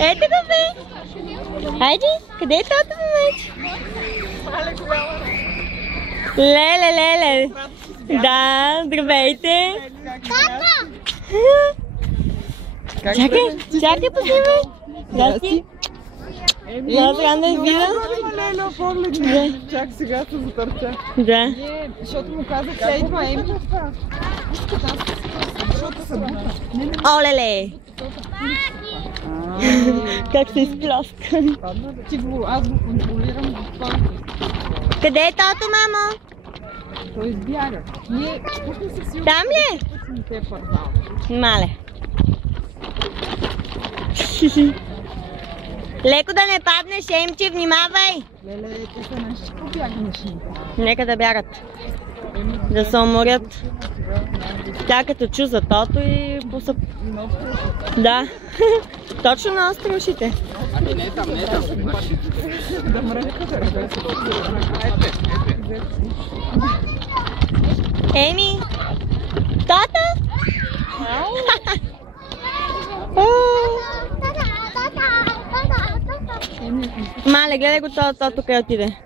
Ето го бе! Хайде, къде е тото момиче? Леле! Да, здравейте! Чакай, поснимай! Здрасти! Да, сега да видя. Чак сега се затърча. Да. Защото му казах, тя идва Еми. Защото се бута. Олеле! Как се изпляска. Аз го контролирам в това. Къде е тото, мамо? Той избяга. Пусни се си. Там ли? Пусни те първал. Мале. Леко да не паднеш, Емче, внимавай! Леле, те са наши побягнеш. Нека да бягат. Да се уморят. Тя като чу за тото и посъп... Да. Точно на острушите. Ами не е там. Да мрънка да ръка. Еми! Тото? Мале, гледай го тото къде отиде.